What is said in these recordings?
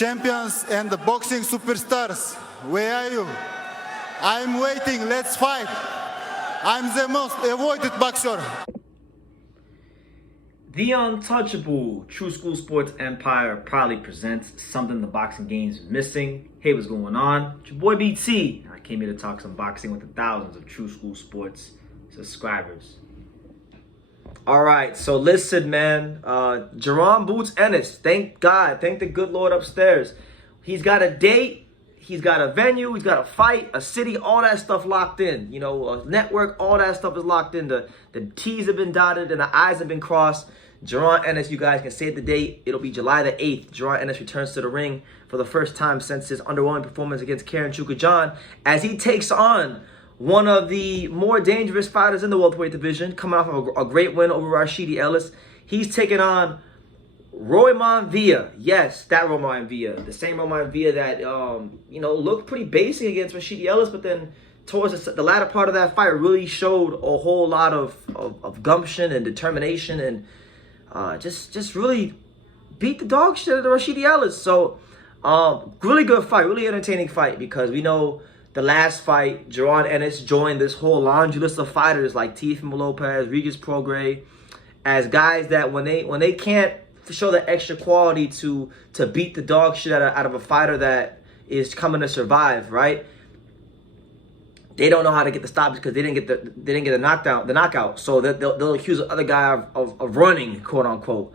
champions and the boxing superstars, where are you? I'm waiting, let's fight. I'm the most avoided boxer. The untouchable True School Sports Empire proudly presents something the boxing game's missing. Hey, what's going on? It's your boy BT. I came here to talk some boxing with the thousands of True School Sports subscribers. All right, so listen, man. Jaron Boots Ennis, thank God, thank the good Lord upstairs. He's got a date, he's got a venue, he's got a fight, a city, all that stuff locked in. You know, a network, all that stuff is locked in. The T's have been dotted and the I's have been crossed. Jaron Ennis, you guys can save the date. It'll be July the 8th. Jaron Ennis returns to the ring for the first time since his underwhelming performance against Karen Chukajan as he takes on one of the more dangerous fighters in the welterweight division, coming off of a great win over Rashidi Ellis. He's taking on Roiman Villa. Yes, that Roiman Villa. The same Roiman Villa that, looked pretty basic against Rashidi Ellis, but then towards the latter part of that fight really showed a whole lot of gumption and determination and just really beat the dog shit out of Rashidi Ellis. So, really good fight, really entertaining fight, because we know the last fight, Jaron Ennis joined this whole laundry list of fighters like Teofimo Lopez, Regis Prograis, as guys that when they can't show the extra quality to beat the dog shit out of a fighter that is coming to survive, right? They don't know how to get the stops because they didn't get the knockout. So they'll accuse the other guy of running, quote unquote.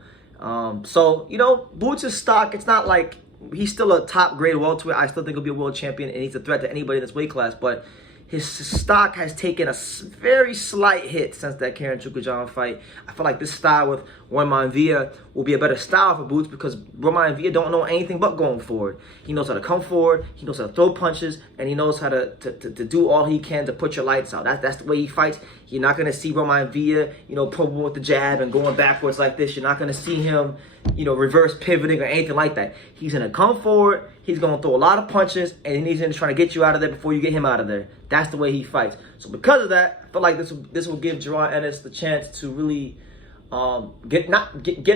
So Boots' stock, it's not like he's still a top grade welterweight. I still think he'll be a world champion and he's a threat to anybody in this weight class. But his stock has taken a very slight hit since that Karen Chukajan fight. I feel like this style with Roiman Villa will be a better style for Boots because Roiman Villa don't know anything but going forward. He knows how to come forward, he knows how to throw punches, and he knows how to do all he can to put your lights out. That's the way he fights. You're not going to see Roiman Villa, probing with the jab and going backwards like this. You're not going to see him, reverse pivoting or anything like that. He's going to come forward, he's going to throw a lot of punches, and he's going to try to get you out of there before you get him out of there. That's the way he fights. So because of that, I feel like this will give Jaron Ennis the chance to really get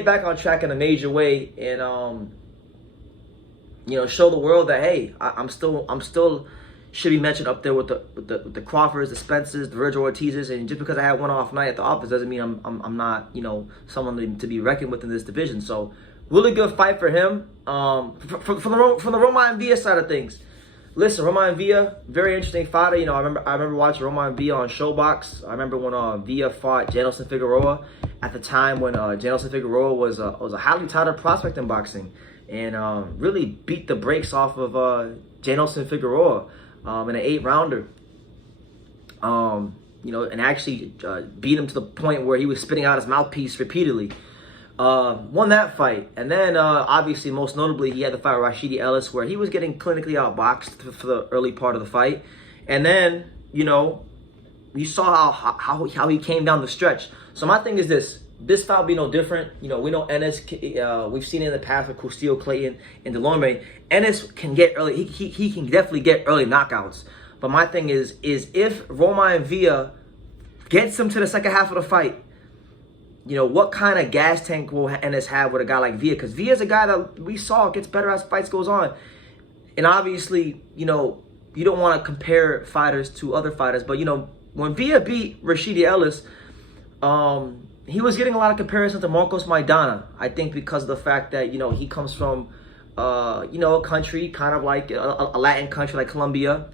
back on track in a major way and show the world that, hey, I'm still should be mentioned up there with the Crawfords, the Spencers, the Virgil Ortizes. And just because I had one off night at the office doesn't mean I'm not someone to be reckoned with in this division. So really good fight for him. From the Roiman Villa side of things. Listen, Roiman Villa, very interesting fighter. I remember watching Roiman Villa on Showbox. I remember when Villa fought Janelson Figueroa at the time when Janelson Figueroa was a highly touted prospect in boxing, and really beat the brakes off of Janelson Figueroa in an 8-rounder. And actually beat him to the point where he was spitting out his mouthpiece repeatedly. Won that fight. And then, obviously, most notably, he had the fight with Rashidi Ellis where he was getting clinically outboxed for the early part of the fight. And then, you saw how he came down the stretch. So my thing is this fight will be no different. We know Ennis, we've seen it in the past with Castillo, Clayton, and Delorme. Ennis can get early, he can definitely get early knockouts. But my thing is if Roiman Villa gets him to the second half of the fight, what kind of gas tank will Ennis have with a guy like Villa? Because Villa's a guy that we saw gets better as fights goes on. And obviously, you don't want to compare fighters to other fighters. But, when Villa beat Rashidi Ellis, he was getting a lot of comparisons to Marcos Maidana. I think because of the fact that, he comes from, a country kind of like a Latin country like Colombia.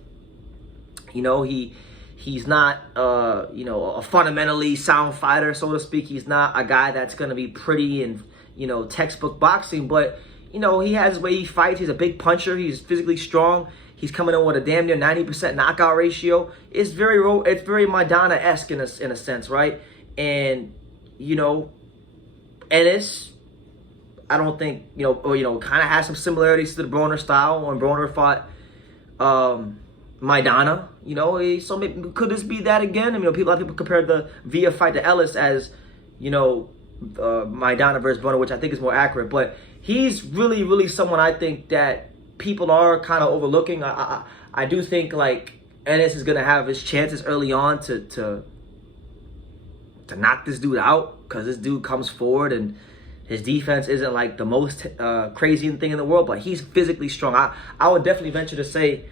He's not, a fundamentally sound fighter, so to speak. He's not a guy that's going to be pretty and, textbook boxing. But, he has his way he fights. He's a big puncher. He's physically strong. He's coming in with a damn near 90% knockout ratio. It's very Maidana-esque in a sense, right? And, Ennis, I don't think, kind of has some similarities to the Broner style when Broner fought Maidana, so maybe, could this be that again? A lot of people compared the Villa fight to Ellis as, Maidana versus Broner, which I think is more accurate. But he's really, really someone I think that people are kind of overlooking. I do think like Ennis is gonna have his chances early on to knock this dude out, because this dude comes forward and His defense isn't like the most crazy thing in the world, but he's physically strong. I would definitely venture to say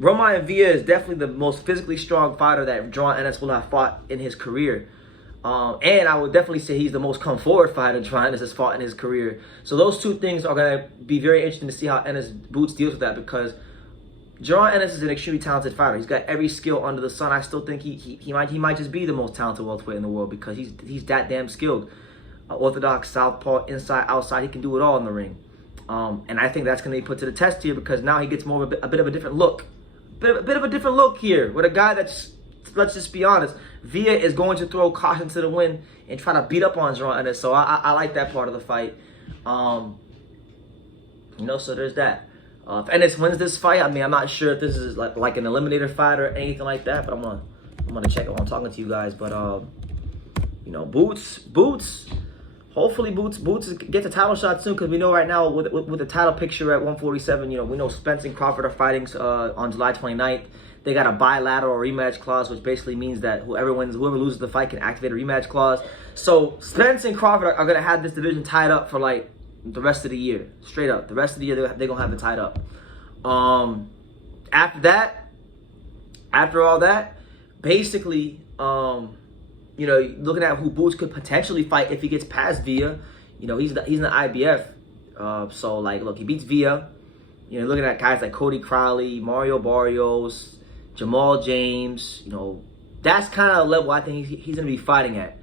Roiman Villa is definitely the most physically strong fighter that Jaron Ennis will have fought in his career. And I would definitely say he's the most come forward fighter Jaron Ennis has fought in his career. So those two things are going to be very interesting to see how Ennis Boots deals with that, because Jaron Ennis is an extremely talented fighter. He's got every skill under the sun. I still think he might just be the most talented welterweight in the world, because he's that damn skilled. Orthodox, southpaw, inside, outside, he can do it all in the ring. And I think that's going to be put to the test here, because now he gets more of a bit of a different look. A bit of a different look here with a guy that's, let's just be honest, Villa is going to throw caution to the wind and try to beat up on Jaron Ennis. So I like that part of the fight. So there's that. If Ennis wins this fight, I mean, I'm not sure if this is like an eliminator fight or anything like that, but I'm gonna check it while I'm talking to you guys. But Boots. Hopefully Boots gets a title shot soon, because we know right now with the title picture at 147, we know Spence and Crawford are fighting on July 29th. They got a bilateral rematch clause, which basically means that whoever loses the fight can activate a rematch clause. So Spence and Crawford are gonna have this division tied up for like the rest of the year, straight up. The rest of the year they're gonna have it tied up. After all that, basically, looking at who Boots could potentially fight if he gets past Villa, he's in the IBF. So like, look, he beats Villa. Looking at guys like Cody Crowley, Mario Barrios, Jamal James. That's kind of the level I think he's gonna be fighting at.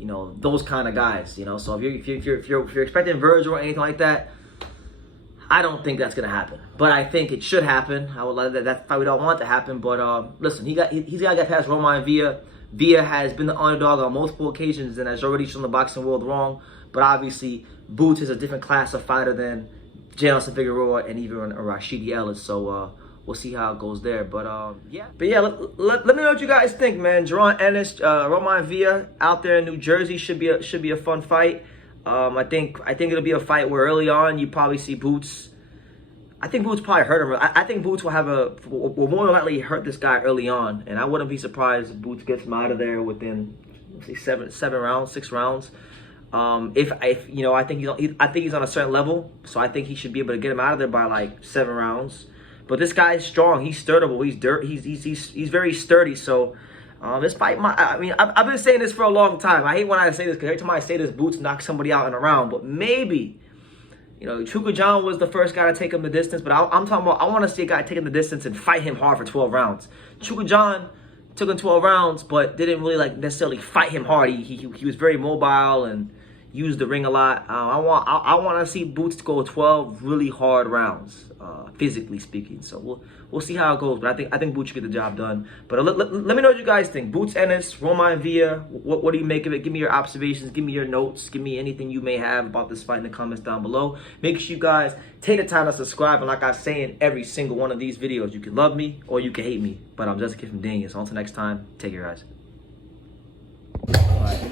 Those kind of guys. So if you're expecting Virgil or anything like that, I don't think that's gonna happen. But I think it should happen. I would like that. That's why we don't want it to happen. But listen, he's got to get past Roiman Villa. Villa has been the underdog on multiple occasions and has already shown the boxing world wrong. But obviously, Boots is a different class of fighter than Jaron Figueroa and even Rashidi Ellis. So we'll see how it goes there. But yeah. Let me know what you guys think, man. Jaron Ennis, Roiman Villa out there in New Jersey should be a fun fight. I think it'll be a fight where early on you probably see Boots. I think Boots probably hurt him. I think Boots will more likely hurt this guy early on, and I wouldn't be surprised if Boots gets him out of there within, let's say, 6 rounds. I think he's on a certain level, so I think he should be able to get him out of there by like 7 rounds. But this guy's strong. He's sturdyable. He's very sturdy. So this fight, I've been saying this for a long time. I hate when I say this, because every time I say this, Boots knocks somebody out in a round. But maybe. Chukwujan was the first guy to take him the distance, but I'm talking about, I want to see a guy taking the distance and fight him hard for 12 rounds. Chukwujan took him 12 rounds, but didn't really necessarily fight him hard. He was very mobile and used the ring a lot. I want to see Boots go 12 really hard rounds, physically speaking. So we'll see how it goes. But I think Boots should get the job done. But let me know what you guys think. Boots Ennis, Roiman Villa. What do you make of it? Give me your observations. Give me your notes. Give me anything you may have about this fight in the comments down below. Make sure you guys take the time to subscribe. And like I say in every single one of these videos, you can love me or you can hate me. But I'm just a kid from Daniel. So until next time, take care, guys.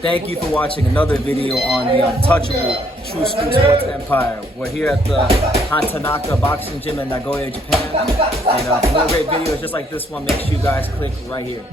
Thank you for watching another video on the untouchable True School Sports Empire. We're here at the Hatanaka Boxing Gym in Nagoya, Japan. And for more great videos just like this one, make sure you guys click right here.